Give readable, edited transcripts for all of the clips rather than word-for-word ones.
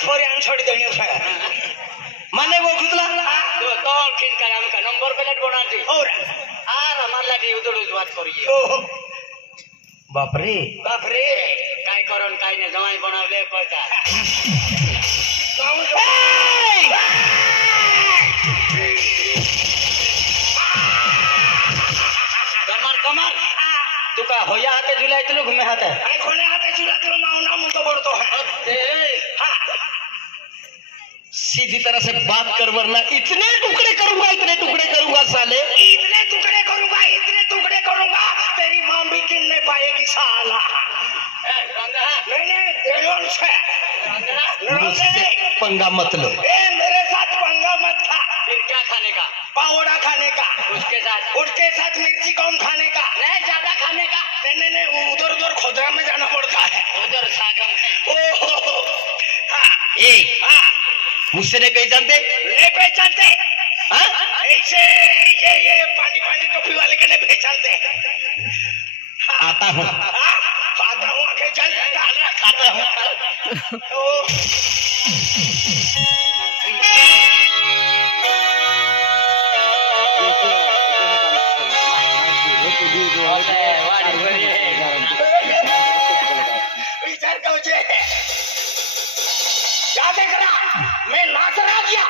पाच पोरी आणि छोडी देणी माने वो खुदला तो खिन का नाम का नंबर प्लेट बनाती और हमारा दी उधर बात करिए बाप रे काय करून काय नाही जमाई बनवले पळता कमर तुका होया हाते झुलायतलो घुमे हाते काय कोणे हाते झुलातलो मावना मुंतो पडतो सीधी तरह से बात कर वरना इतने टुकड़े करूंगा साले इतने टुकड़े करूंगा तेरी मां भी गिन नहीं पाएगी साला नहीं पंगा मत लो मेरे साथ पंगा मत खा फिर क्या खाने का पावड़ा खाने का उसके साथ मिर्ची कम खाने का नहीं ज्यादा खाने का नहीं उधर खोदरा में जाना पड़ता है उधर सागम मुझसे नहीं पहचानते ऐसे ये पानी टोपी वाले के नहीं पहचानते आता हूँ आके चल खाता हूँ विचार का क्या देख रहा मैं नाच रहा क्या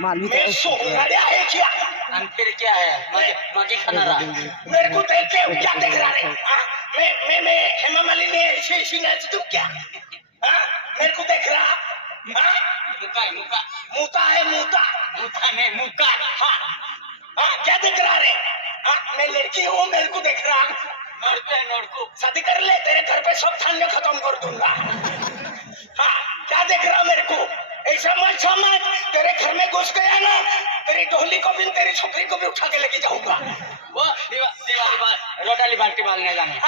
मैं सोंगड़िया है क्या फिर क्या है मगे खाना रहा मेरे को देख के क्या देख रहा है मैं हेमा मालिनी ऐसी नाच दूं क्या मेरे को देख रहा मुका क्या देख रहा रे मैं लड़की हूँ मेरे को देख रहा नोड़को शादी कर ले तेरे घर पे सब थाने खत्म कर दूंगा क्या देख रहा मेरे को ऐसा मत समझ तेरे घर में घुस गया ना तेरी डोली को भी तेरी छोकरी को भी उठा के लेके जाऊंगा वो दीवाली रोटाली बाल्टी मांगने जाने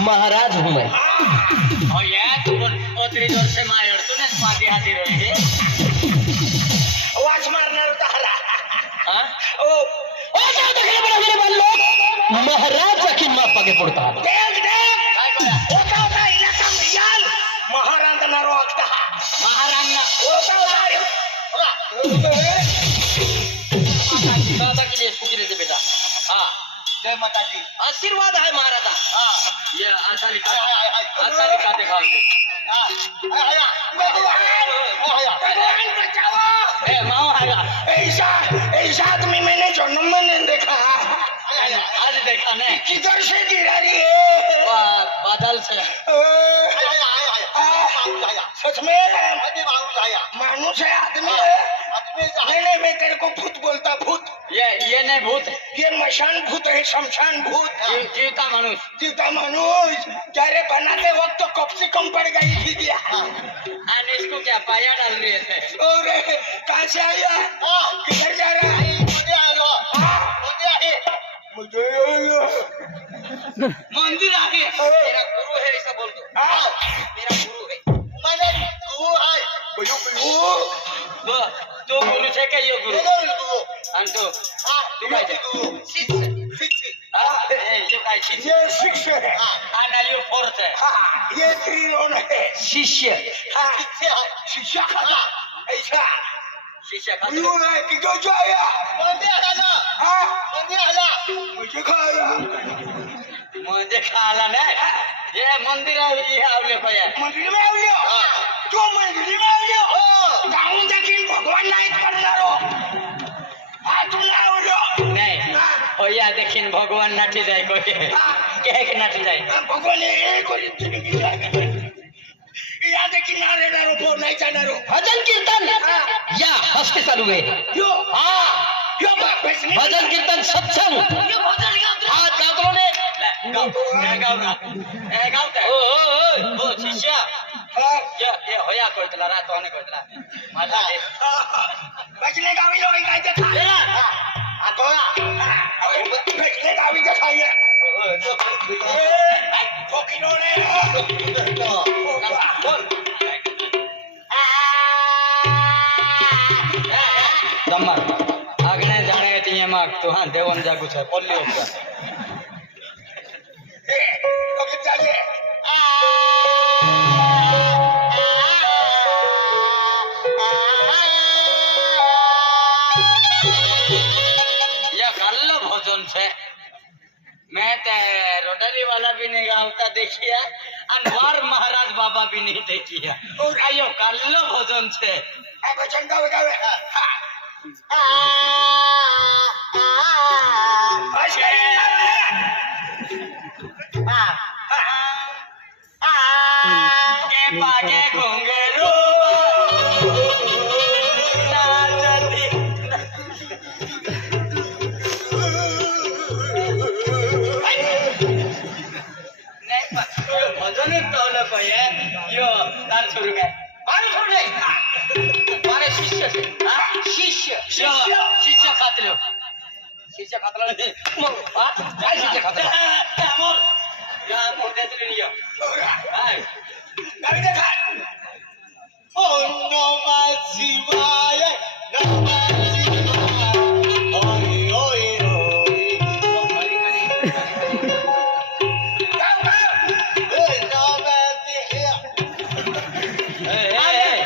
महाराज हूँ मैं और यार तू ओतरी जोर से मार तूने स्वादी हाथी रोए वाच मारना उतारा हाँ ओ जाओ देखने बड़े बड़े लोग महाराज की मां पगे पड़ता है देख होता इलाका में यार महाराज ना रोकता महाराणा दादा के लिए सुखी रहते बेटा हाँ जय माता दी आशीर्वाद है महाराजा हाँ ये आसानी का दिखाओ ऐसा आदमी मैंने जन्म में नहीं देखा आज देखा ने किधर से गिरा रही है बादल से सच में मानुष है आदमी है नहीं मैं तेरे को भूत बोलता भूत ये नहीं भूत ये मशान भूत है शमशान भूत जीता मनुष्य चारे बनाते वक्त तो कब से कम पड़ गई थी क्या इसको क्या पाया डाल रहे थे और कहाँ से आया किधर जा रहा है मुझे मंदिर आ गए मेरा गुरु है ऐसा बोल दो मेरा गुरु है मैंने गुरु है तो गुरु से क्या ये गुरु अंतो तू काय ये शिष्य है आना ये फोर्थ है ये त्रिलोन है शिष्य शिष्य खाता ऐसा शिष्य का यू है कि जो जाया मुझे खाला ना ये मंदिर ये आवले पाया मंदिर में आवले तो मंदिर में आवले गाऊं देखिन भगवान नाइट करनारो तू ना आवलो नहीं ओया देखिन भगवान नाटी जाए कोई के नाटी जाए भगवान ए कोई या देखिन नारे नारो पो नाही जाणारो भजन कीर्तन या हस्ते चालू आहे यो भजन कीर्तन सत्संग यो भजन कीर्तन गावलो ने ओ शिष्य ये होया कोइतला रात होने कोइतला माझा भजने गावी लोई काय ते खायला भजने गावी ते खायला कोकिनो रे दम्मा आगणे जाणे तिये मागतो हा देवण जागूच आहे पल्ली होता दोघे चालले या कल्लो भोजन छे मैं ते रोटरी वाला भी नहीं गावता देखिया अनवर महाराज बाबा भी नहीं देखिया आयो कल्लो भोजन छे भजन गावे गावे के पागे घुंघरू नाचती भजन तो पाहिजे यो तार सुरू काय पाणी सोडू दे मारे शिष्य से शिष्य शिष्य खातलो शिष्य खातला मग काय शिष्य खातला मग या मोठ्यातली नियो गावी देखा ओम नमः शिवाय नमः शिवाय ओय ओय ओय हरी हरी गाव गाव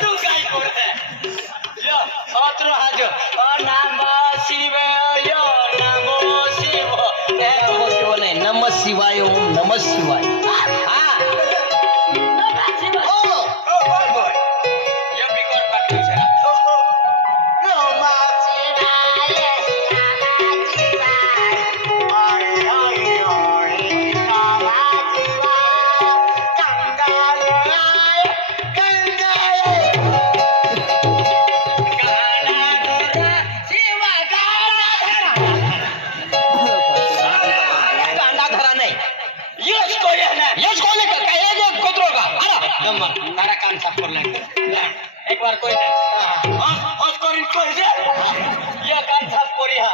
तू काय करते यो अत्र हाजो नमः शिवाय नमः शिवाय नाही नमः शिवाय ओम नमः शिवाय हा या बिगर पाटली છે मारा कान साफ कर ले एक बार कोई दे हंस कर कोई दे ये कान साफ करी हा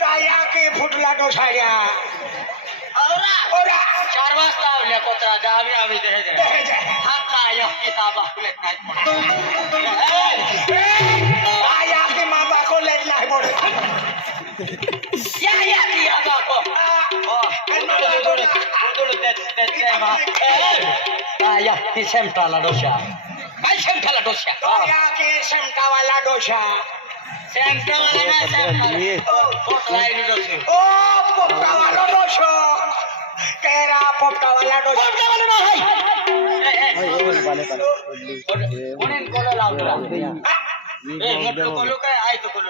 ताया के फुटला डोसाड्या ओरा 4 वाजता आवल्या कोत्रा गावी आवी दे हातला या किताब आपले ताया के माँ बाप को लेट नाही बोल या की आबा को या ती सेमटाला डोशा काय सेमटाला डोशा ताया के समटावाला डोसा सेमटावाला ना सेमटाला डोशा ओ पोपटावाला डोसो केरा पोपटावाला डोसा पोपटावाला ना हाय कोणी कोला लावला मोठो कोलो काय आय तो कोलो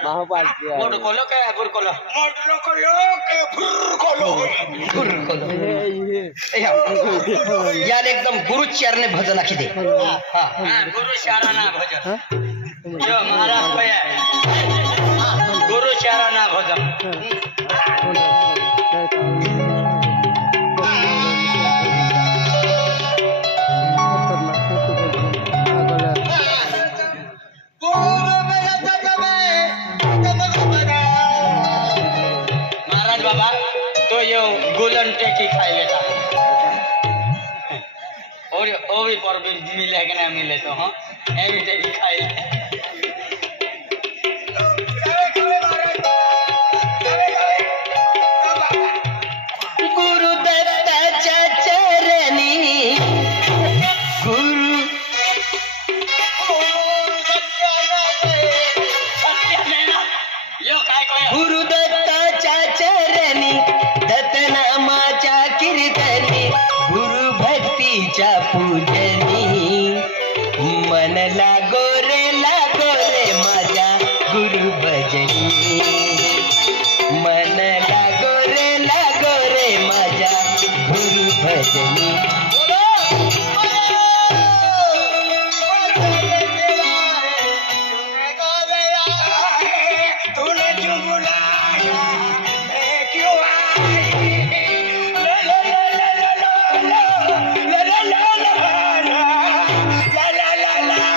मोठो कोलो काय अगुर कोलो मोटलो कोलो के फुर कोलो यार एकदम गुरु चरणे भजन आखी दे गुरु चाराना भजन जो महाराज भया गुरु चाराना भजन महाराज बाबा तो यो गोलन टेकी खाई लेता और वो भी पर भी मिले कि ना मिले तो हाँ एवी टेकी खाई ले गुरु दत्ताच्या चरणी गुरु गुरु दत्ताच्या चरणी दत्तनामाच्या कीर्तनी गुरु भक्तीच्या पूजनी मन लागो रे माझ्या गुरु भजनी मन लागो रे माझ्या गुरु भजनी तूने क्यों बुलाया मैं क्यों आई ला ला ला ला ला ला ला ला ला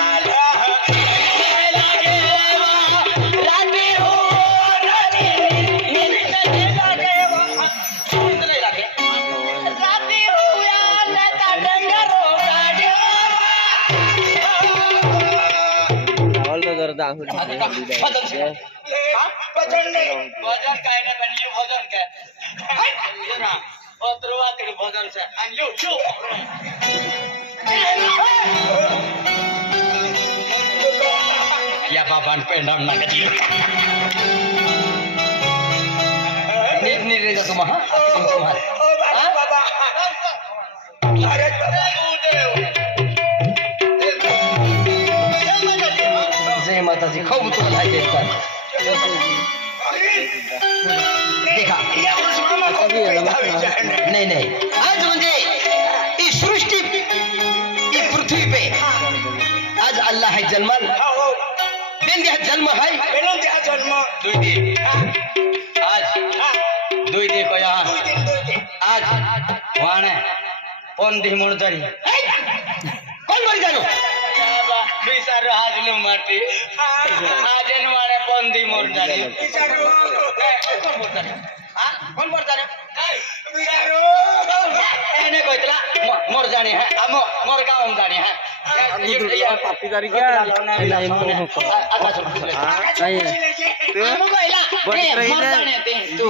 भजन काय नाही पण ये भजन काय भजन से या बाबान पेंडाम ना निर्णय जातो महा बाबा अरे जय माताजी खूप तुम्हाला देखा नहीं नहीं आज म्हणजे इस सृष्टि इस पृथ्वी पे आज अल्लाह है जन्मल दिन दिया जन्म है जन्म आज दुई दे को यहाँ आज वाणे कौन दी मुर्दरी कौन मर जानो बिचारो आज नु मारती आज न मारे कौन दी मुर्दरी बिचारो कौन मुर्दरी कौन मुर्दरी बिचारो एने कोइतला मोर जाने है हम मोर गांव जाने है ये पापी तारी क्या नहीं नहीं तू मोर जाने तू